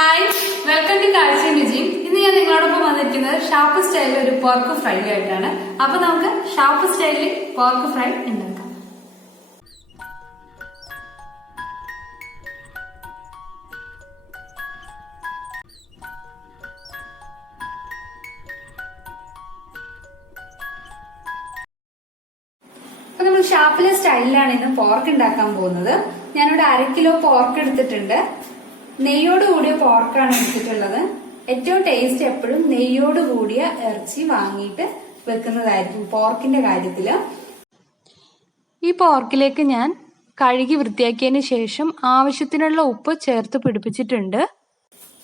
Hi, welcome to കാഴ്ച രുചി. ഇന്ന് ഞാൻ നിങ്ങളോടൊപ്പം വന്നിരിക്കുന്നത് ഷാപ്പ് സ്റ്റൈലിൽ ഒരു പോർക്ക് ഫ്രൈ ആയിട്ടാണ്. അപ്പൊ നമുക്ക് ഷാപ്പ് സ്റ്റൈലിൽ പോർക്ക് ഫ്രൈ ഉണ്ടാക്കാം. അപ്പൊ നമ്മൾ ഷാപ്പിലെ സ്റ്റൈലിലാണ് ഇന്ന് പോർക്ക് ഉണ്ടാക്കാൻ പോകുന്നത്. ഞാനിവിടെ 1/2 കിലോ പോർക്ക് എടുത്തിട്ടുണ്ട്. നെയ്യോട് കൂടിയ പോർക്കാണ് എടുത്തിട്ടുള്ളത്. ഏറ്റവും ടേസ്റ്റ് എപ്പോഴും നെയ്യോട് കൂടിയ ഇറച്ചി വാങ്ങിയിട്ട് വെക്കുന്നതായിരിക്കും പോർക്കിന്റെ കാര്യത്തില്. ഈ പോർക്കിലേക്ക് ഞാൻ കഴുകി വൃത്തിയാക്കിയതിന് ശേഷം ആവശ്യത്തിനുള്ള ഉപ്പ് ചേർത്ത് പിടിപ്പിച്ചിട്ടുണ്ട്.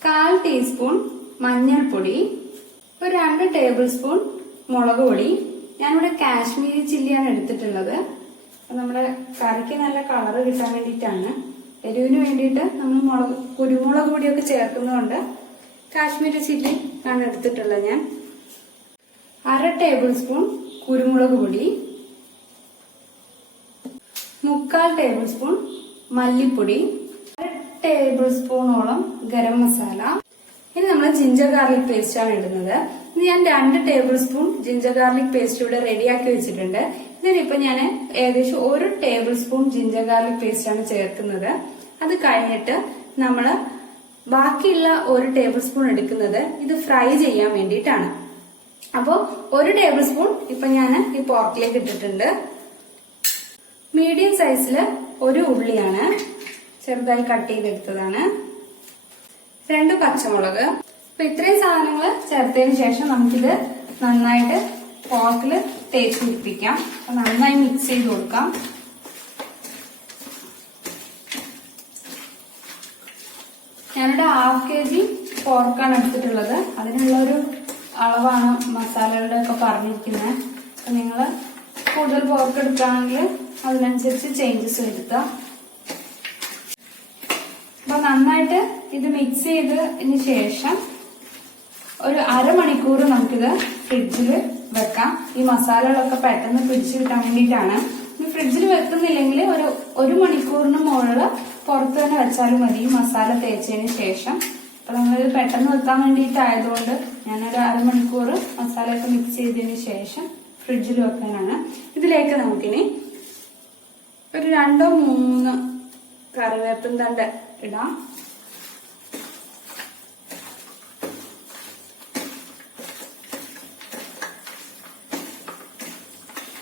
1/4 ടീസ്പൂൺ മഞ്ഞൾപ്പൊടി, ഒരു 2 ടേബിൾ സ്പൂൺ മുളക് പൊടി. ഞാനിവിടെ കാശ്മീരി ചില്ലിയാണ് എടുത്തിട്ടുള്ളത്. നമ്മുടെ കറിക്ക് നല്ല കളറ് കിട്ടാൻ വേണ്ടിയിട്ടാണ്. എരിവിന് വേണ്ടിയിട്ട് നമ്മൾ കുരുമുളക് പൊടിയൊക്കെ ചേർക്കുന്നതുകൊണ്ട് കാശ്മീരി ചില്ലി ആണ് എടുത്തിട്ടുള്ളത്. ഞാൻ 1/2 ടേബിൾ സ്പൂൺ കുരുമുളക് പൊടി, 1/4 ടേബിൾ സ്പൂൺ മല്ലിപ്പൊടി, 1/2 ടേബിൾ സ്പൂണോളം ഗരം മസാല. ഇനി നമ്മൾ ജിഞ്ചർ ഗാർലിക് പേസ്റ്റ് ആണ് ഇടുന്നത്. ഇത് ഞാൻ 2 table spoon ginger garlic paste ഇവിടെ റെഡിയാക്കി വെച്ചിട്ടുണ്ട്. ഇതിനിപ്പോ ഞാൻ ഏകദേശം 1 table spoon ginger garlic paste ആണ് ചേർക്കുന്നത്. അത് കഴിഞ്ഞിട്ട് നമ്മള് ബാക്കിയുള്ള 1 ടേബിൾ സ്പൂൺ എടുക്കുന്നത് ഇത് ഫ്രൈ ചെയ്യാൻ വേണ്ടിയിട്ടാണ്. അപ്പോ 1 ടേബിൾ സ്പൂൺ ഇപ്പൊ ഞാൻ ഈ പോർക്കിലേക്ക് ഇട്ടിട്ടുണ്ട്. മീഡിയം സൈസില് 1 ഉള്ളിയാണ്, ചെറുതായി കട്ട് ചെയ്തെടുത്തതാണ്. 2 പച്ചമുളക്. അപ്പൊ ഇത്രയും സാധനങ്ങൾ ചേർത്തതിന് ശേഷം നമുക്കിത് നന്നായിട്ട് പോർക്കില് തേച്ച് പിടിപ്പിക്കാം. നന്നായി മിക്സ് ചെയ്ത് കൊടുക്കാം. ഞാനിവിടെ 1/2 kg പോർക്കാണ് എടുത്തിട്ടുള്ളത്. അതിനുള്ള ഒരു അളവാണ് മസാലകളുടെ ഒക്കെ പറഞ്ഞിരിക്കുന്നത്. അപ്പൊ നിങ്ങൾ കൂടുതൽ പോർക്ക് എടുക്കുകയാണെങ്കിൽ അതിനനുസരിച്ച് ചേഞ്ചസ് വരുത്താം. അപ്പൊ നന്നായിട്ട് ഇത് മിക്സ് ചെയ്തതിന് ശേഷം ഒരു അരമണിക്കൂർ നമുക്കിത് ഫ്രിഡ്ജിൽ വെക്കാം. ഈ മസാലകളൊക്കെ പെട്ടെന്ന് പിടിച്ചു കിട്ടാൻ വേണ്ടിയിട്ടാണ്. ഫ്രിഡ്ജിൽ വെക്കുന്നില്ലെങ്കിൽ ഒരു മണിക്കൂറിന് മുകളിൽ പുറത്ത് തന്നെ വെച്ചാലും മതി മസാല തേച്ചതിന് ശേഷം. അപ്പൊ നമ്മളിത് പെട്ടെന്ന് വെക്കാൻ വേണ്ടിയിട്ടായതുകൊണ്ട് ഞാനൊരു അരമണിക്കൂർ മസാലയൊക്കെ മിക്സ് ചെയ്തതിന് ശേഷം ഫ്രിഡ്ജിൽ വെക്കാനാണ്. ഇതിലേക്ക് നമുക്കിനി ഒരു 2-3 കറിവേപ്പിൻ തണ്ട് ഇടാം.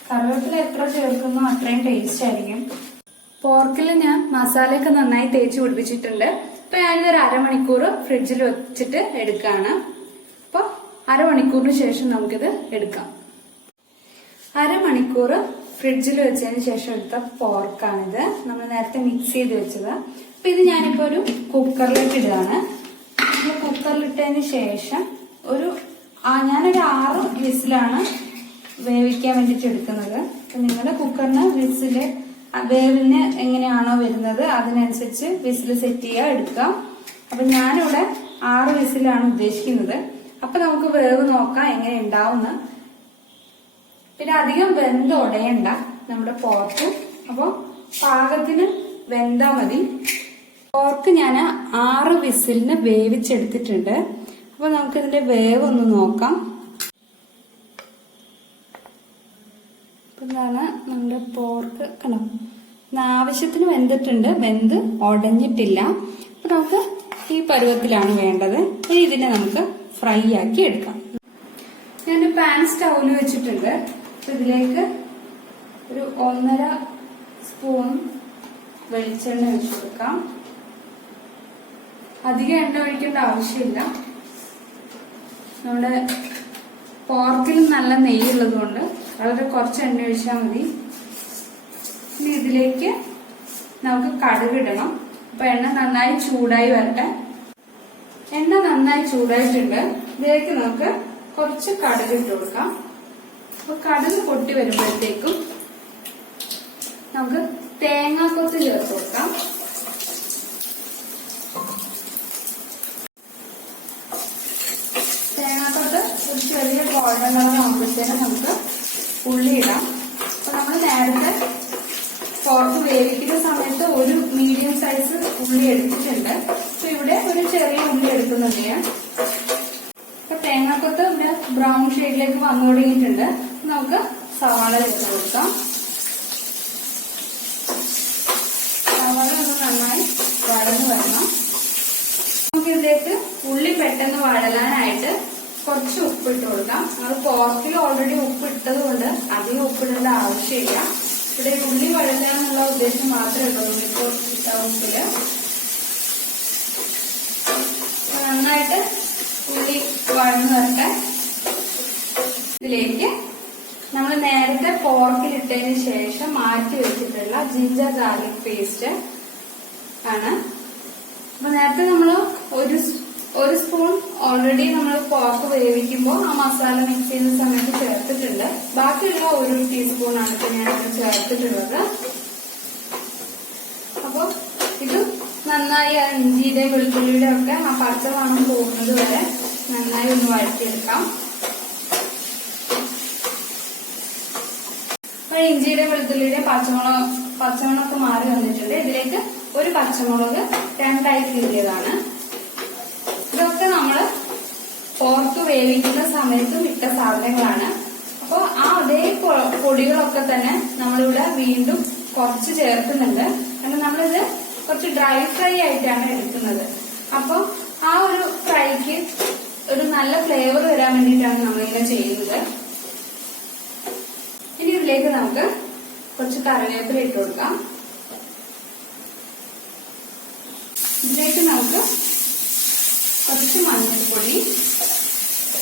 കറിവേപ്പില എത്ര ചേർക്കുന്നോ അത്രയും ടേസ്റ്റ് ആയിരിക്കും. പോർക്കിൽ ഞാൻ മസാലയൊക്കെ നന്നായി തേച്ച് പിടിപ്പിച്ചിട്ടുണ്ട്. അപ്പൊ ഞാനിതൊരു അരമണിക്കൂർ ഫ്രിഡ്ജിൽ വെച്ചിട്ട് എടുക്കുകയാണ്. അപ്പൊ അരമണിക്കൂറിന് ശേഷം നമുക്കിത് എടുക്കാം. അരമണിക്കൂർ ഫ്രിഡ്ജിൽ വെച്ചതിന് ശേഷം എടുത്ത പോർക്കാണിത്. നമ്മൾ നേരത്തെ മിക്സ് ചെയ്ത് വെച്ചത്. അപ്പൊ ഇത് ഞാനിപ്പോ ഒരു കുക്കറിലേക്ക് ഇടുകയാണ്. കുക്കറിലിട്ടതിന് ശേഷം ഞാനൊരു 6 വിസിലാണ് വേവിക്കാൻ വേണ്ടിട്ട് എടുക്കുന്നത്. അപ്പൊ നിങ്ങളുടെ കുക്കറിന് വിസില് വേവിന് എങ്ങനെയാണോ വരുന്നത് അതിനനുസരിച്ച് വിസിൽ സെറ്റ് ചെയ്യുക, എടുക്കാം. അപ്പൊ ഞാനിവിടെ 6 വിസിലാണ് ഉദ്ദേശിക്കുന്നത്. അപ്പൊ നമുക്ക് വേവ് നോക്കാം എങ്ങനെ ഉണ്ടാവുമെന്ന്. പിന്നെ അധികം വെന്തുടയണ്ട നമ്മുടെ പോർക്ക്. അപ്പൊ പാകത്തിന് വെന്താ മതി. പോർക്ക് ഞാൻ 6 വിസിലിന് വേവിച്ചെടുത്തിട്ടുണ്ട്. അപ്പൊ നമുക്ക് ഇതിന്റെ വേവ് ഒന്ന് നോക്കാം. ഇതാണ് നമ്മുടെ പോർക്ക്. കണ്ടോ, ആവശ്യത്തിന് വെന്തിട്ടുണ്ട്, വെന്ത് ഉടഞ്ഞിട്ടില്ല. അപ്പൊ നമുക്ക് ഈ പരുവത്തിലാണ് വേണ്ടത്. ഇതിനെ നമുക്ക് ഫ്രൈ ആക്കി എടുക്കാം. ഞാൻ പാൻ സ്റ്റൗവിൽ വെച്ചിട്ടുണ്ട്. ഇതിലേക്ക് ഒരു 1.5 സ്പൂൺ വെളിച്ചെണ്ണ ഒഴിച്ചു കൊടുക്കാം. അധികം എണ്ണ ഒഴിക്കേണ്ട ആവശ്യമില്ല. നമ്മുടെ പോർക്കിൽ നല്ല നെയ്യുള്ളത് കൊണ്ട് വളരെ കുറച്ച് എണ്ണ ഒഴിച്ചാൽ മതി. ഇനി ഇതിലേക്ക് നമുക്ക് കടുക് ഇടണം. അപ്പൊ എണ്ണ നന്നായി ചൂടായി വരട്ടെ. എണ്ണ നന്നായി ചൂടായിട്ടുണ്ട്. ഇതിലേക്ക് നമുക്ക് കുറച്ച് കടുക് ഇട്ട് കൊടുക്കാം. അപ്പൊ കടുക് പൊട്ടി വരുമ്പോഴത്തേക്കും നമുക്ക് തേങ്ങാക്കൊത്ത് ചേർത്ത് കൊടുക്കാം. തേങ്ങാക്കൊത്ത് ഒരു ചെറിയ ഗോൾഡൻ കളർ ആകുമ്പോഴത്തേനും നമുക്ക് ഉള്ളി ഇടാം. അപ്പൊ നമ്മൾ നേരത്തെ പോർക്ക് വേവിക്കുന്ന സമയത്ത് ഒരു മീഡിയം സൈസ് ഉള്ളി എടുത്തിട്ടുണ്ട്. അപ്പൊ ഇവിടെ ഒരു ചെറിയ ഉള്ളി കൊടുക്കുന്നുണ്ട് ഞാൻ. ഇപ്പൊ തേങ്ങാക്കൊത്ത് ഇവിടെ ബ്രൗൺ ഷെയ്ഡിലേക്ക് വന്നു തുടങ്ങിയിട്ടുണ്ട്. നമുക്ക് സവാള ചേർത്ത് കൊടുക്കാം. സവാള ഒന്ന് നന്നായി വഴന്ന് വരണം. നമുക്ക് ഇതിലേക്ക് ഉള്ളി പെട്ടെന്ന് വഴലാനായിട്ട് കുറച്ച് ഉപ്പിട്ട് കൊടുക്കാം. നമ്മൾ പോർക്കിൽ ഓൾറെഡി ഉപ്പിട്ടത് കൊണ്ട് അധികം ഉപ്പിടേണ്ട ആവശ്യമില്ല. ഇവിടെ ഉള്ളി വഴലാനുള്ള ഉദ്ദേശം മാത്രമേ ഉള്ളൂ. ഉള്ളിപ്പോൾ ഇട്ട ഉപ്പില് നന്നായിട്ട് ഉള്ളി വഴന്ന് വരട്ടെ. ഇതിലേക്ക് നമ്മൾ നേരത്തെ പോർക്കിലിട്ടതിന് ശേഷം മാറ്റി വെച്ചിട്ടുള്ള ജിഞ്ചർ ഗാർലിക് പേസ്റ്റ് ആണ്. അപ്പൊ നേരത്തെ നമ്മൾ ഒരു സ്പൂൺ ഓൾറെഡി നമ്മൾ പോർക്ക് വേവിക്കുമ്പോൾ ആ മസാല മിക്സ് ചെയ്യുന്ന സമയത്ത് ചേർത്തിട്ടുണ്ട്. ബാക്കിയുള്ള 1 ടീസ്പൂണാണ് ഇപ്പൊ ഞാനിവിടെ ചേർത്തിട്ടുള്ളത്. അപ്പൊ ഇത് നന്നായി ഇഞ്ചിയുടെ വെളുത്തുള്ളിയുടെ ഒക്കെ ആ പച്ചമണം പോകുന്നത് വരെ നന്നായി ഒന്ന് വഴറ്റിയെടുക്കാം. അപ്പൊ ഇഞ്ചിയുടെ വെളുത്തുള്ളിയുടെ പച്ചമണമൊക്കെ മാറി വന്നിട്ടുണ്ട്. ഇതിലേക്ക് ഒരു പച്ചമുളക് 2ആയി കീറിയതാണ്. ഇതൊക്കെ നമ്മള് പോർക്ക് വേവിക്കുന്ന സമയത്തും ഇട്ട സാധനങ്ങളാണ്. അപ്പൊ ആ അതേ പൊടികളൊക്കെ തന്നെ നമ്മളിവിടെ വീണ്ടും കുറച്ച് ചേർക്കുന്നുണ്ട്. കാരണം നമ്മളിത് കുറച്ച് ഡ്രൈ ഫ്രൈ ആയിട്ടാണ് എടുക്കുന്നത്. അപ്പൊ ആ ഒരു ഫ്രൈക്ക് ഒരു നല്ല ഫ്ലേവർ വരാൻ വേണ്ടിയിട്ടാണ് നമ്മളിങ്ങനെ ചെയ്യുന്നത്. ഇനി ഇതിലേക്ക് നമുക്ക് കുറച്ച് കറിവേപ്പില ഇട്ട് കൊടുക്കാം. ഇതിലേക്ക് നമുക്ക് കുറച്ച് മഞ്ഞൾപ്പൊടി,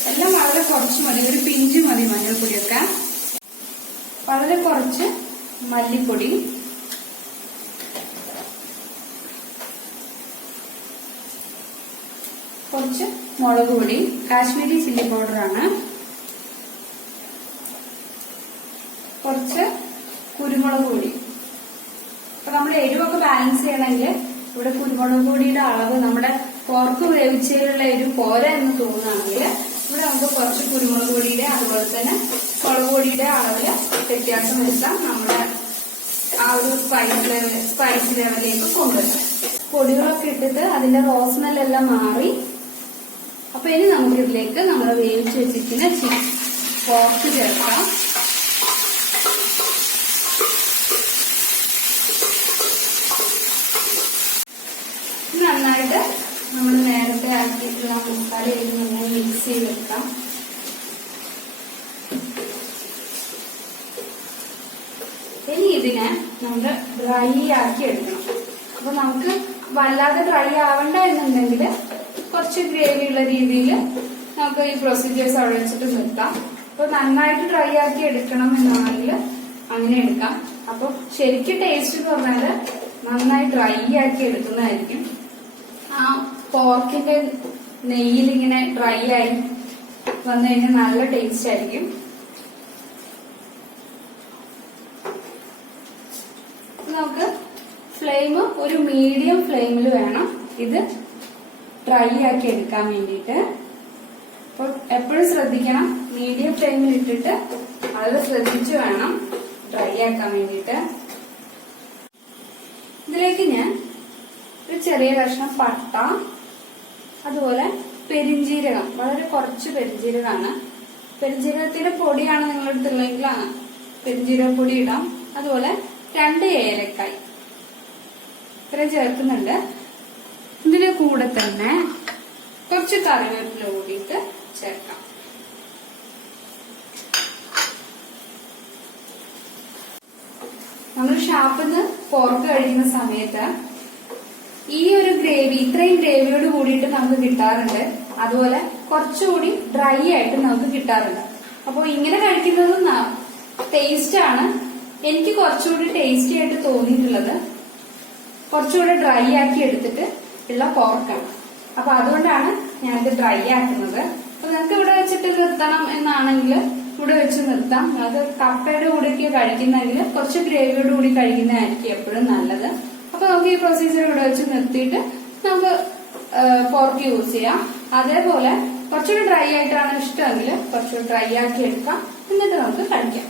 എല്ലാം വളരെ കുറച്ച് മതി, ഒരു പിഞ്ച് മതി മഞ്ഞൾപ്പൊടിയൊക്കെ. വളരെ കുറച്ച് മല്ലിപ്പൊടി, കുറച്ച് മുളക് പൊടി, കാശ്മീരി ചില്ലി പൗഡറാണ്, കുറച്ച് കുരുമുളക് പൊടി. അപ്പൊ നമ്മൾ എരിവൊക്കെ ബാലൻസ് ചെയ്യണമെങ്കിൽ ഇവിടെ കുരുമുളക് പൊടിയുടെ അളവ് നമ്മുടെ പോർക്ക് വേവിച്ചതിലുള്ള എരിവ് പോരാ എന്ന് തോന്നുകയാണെങ്കിൽ ഇവിടെ നമുക്ക് കുറച്ച് കുരുമുളക് പൊടിയുടെ അതുപോലെ തന്നെ മുളക് പൊടിയുടെ അളവില് വ്യത്യാസം വരുത്താം. നമ്മുടെ ആ ഒരു സ്പൈസ് ലെവലിലേക്ക് കൊണ്ടുവരാം. പൊടികളൊക്കെ ഇട്ടിട്ട് അതിന്റെ റോസ് സ്മെല്ലെല്ലാം മാറി. അപ്പൊ ഇനി നമുക്കിതിലേക്ക് നമ്മൾ വേവിച്ച് വെച്ചിരിക്കുന്ന പോർക്ക് ചേർക്കാം. നന്നായിട്ട് നമ്മൾ നേരത്തെ ആക്കിയിട്ടുള്ള മസാല നന്നായി മിക്സ് ചെയ്തെടുക്കാം. ഇനി ഇതിനെ നമ്മൾ ഡ്രൈ ആക്കി എടുക്കണം. അപ്പൊ നമുക്ക് വല്ലാതെ ഡ്രൈ ആവണ്ട എന്നുണ്ടെങ്കിൽ കുറച്ച് ഗ്രേവി ഉള്ള രീതിയിൽ നമുക്ക് ഈ പ്രൊസീജിയേഴ്സ് അവിടെ വെച്ചിട്ട് നിർത്താം. അപ്പൊ നന്നായിട്ട് ഡ്രൈ ആക്കി എടുക്കണം എന്നാണെങ്കിൽ അങ്ങനെ എടുക്കാം. അപ്പൊ ശരിക്കും ടേസ്റ്റ് എന്ന് പറഞ്ഞാല് നന്നായി ഡ്രൈ ആക്കി എടുക്കുന്നതായിരിക്കും. ആ പോർക്കിന്റെ നെയ്യിൽ ഇങ്ങനെ ഡ്രൈ ആയി വന്നു കഴിഞ്ഞാൽ നല്ല ടേസ്റ്റ് ആയിരിക്കും. നമുക്ക് ഫ്ലെയിം ഒരു മീഡിയം ഫ്ലെയിമിൽ വേണം ഇത് ഡ്രൈ ആക്കി എടുക്കാൻ വേണ്ടിയിട്ട്. അപ്പോൾ എപ്പോഴും ശ്രദ്ധിക്കണം, മീഡിയം ഫ്ലെയിമിൽ ഇട്ടിട്ട് അത് ശ്രദ്ധിച്ചു വേണം ഡ്രൈ ആക്കാൻ വേണ്ടിയിട്ട്. ഇതിലേക്ക് ഞാൻ ഒരു ചെറിയ കഷ്ണം പട്ട, അതുപോലെ പെരിഞ്ജീരകം, വളരെ കുറച്ച് പെരിഞ്ജീരകമാണ്. പെരിഞ്ജീരകത്തിന്റെ പൊടിയാണ് നിങ്ങളുടെ അടുത്തുള്ളെങ്കിൽ പെരിഞ്ജീരക പൊടി ഇടാം. അതുപോലെ 2 ഏലക്കായ് ഇത്രയും ചേർക്കുന്നുണ്ട്. ഇതിന്റെ കൂടെ തന്നെ കുറച്ച് കറിവേപ്പില കൂടിയിട്ട് ചേർക്കാം. നമ്മൾ ഷാപ്പിൽ നിന്ന് പോർക്ക് കഴിക്കുന്ന സമയത്ത് ഈ ഒരു ഗ്രേവി, ഇത്രയും ഗ്രേവിയോട് കൂടിയിട്ട് നമുക്ക് കിട്ടാറുണ്ട്. അതുപോലെ കുറച്ചുകൂടി ഡ്രൈ ആയിട്ട് നമുക്ക് കിട്ടാറുണ്ട്. അപ്പോൾ ഇങ്ങനെ കഴിക്കുന്നതും ടേസ്റ്റ് ആണ്. എനിക്ക് കുറച്ചുകൂടി ടേസ്റ്റി ആയിട്ട് തോന്നിയിട്ടുള്ളത് കുറച്ചുകൂടി ഡ്രൈ ആക്കി എടുത്തിട്ട് ഉള്ള പോർക്കാണ്. അപ്പൊ അതുകൊണ്ടാണ് ഞാനിത് ഡ്രൈ ആക്കുന്നത്. അപ്പൊ നിങ്ങൾക്ക് ഇവിടെ വെച്ചിട്ട് നിർത്തണം എന്നാണെങ്കിൽ ഇവിടെ വെച്ച് നിർത്താം. അത് കപ്പയുടെ കൂടെയൊക്കെ കഴിക്കുന്നെങ്കിൽ കുറച്ച് ഗ്രേവിയോട് കൂടി കഴിക്കുന്നതായിരിക്കും എപ്പോഴും നല്ലത്. അപ്പൊ നമുക്ക് ഈ പ്രൊസീജിയർ ഇവിടെ വെച്ച് നിർത്തിയിട്ട് നമുക്ക് പോർക്ക് യൂസ് ചെയ്യാം. അതേപോലെ കുറച്ചുകൂടി ഡ്രൈ ആയിട്ടാണ് ഇഷ്ടമെങ്കിൽ കുറച്ചുകൂടി ഡ്രൈ ആക്കി എടുക്കാം. എന്നിട്ട് നമുക്ക് കഴിക്കാം.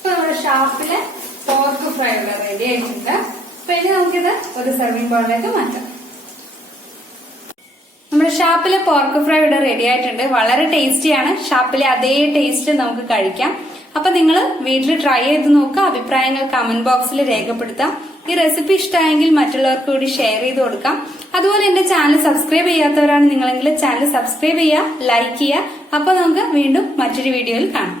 ഇപ്പൊ നമ്മുടെ ഷാപ്പിലെ പോർക്ക് ഫ്രൈ ഇവിടെ റെഡി ആയിട്ടുണ്ട്. അപ്പൊ ഇനി നമുക്കിത് ഒരു സർവിംഗ് ബൗളിലേക്ക് മാറ്റാം. നമ്മുടെ ഷാപ്പിലെ പോർക്ക് ഫ്രൈ ഇവിടെ റെഡി ആയിട്ടുണ്ട്. വളരെ ടേസ്റ്റിയാണ്. ഷാപ്പിലെ അതേ ടേസ്റ്റ് നമുക്ക് കഴിക്കാം. അപ്പൊ നിങ്ങൾ വീട്ടിൽ ട്രൈ ചെയ്ത് നോക്കുക. അഭിപ്രായങ്ങൾ കമന്റ് ബോക്സിൽ രേഖപ്പെടുത്താം. ഈ റെസിപ്പി ഇഷ്ടമായെങ്കിൽ മറ്റുള്ളവർക്ക് കൂടി ഷെയർ ചെയ്ത് കൊടുക്കാം. അതുപോലെ എന്റെ ചാനൽ സബ്സ്ക്രൈബ് ചെയ്യാത്തവരാണ് നിങ്ങളെങ്കിൽ ചാനൽ സബ്സ്ക്രൈബ് ചെയ്യുക, ലൈക്ക് ചെയ്യുക. അപ്പൊ നമുക്ക് വീണ്ടും മറ്റൊരു വീഡിയോയിൽ കാണാം.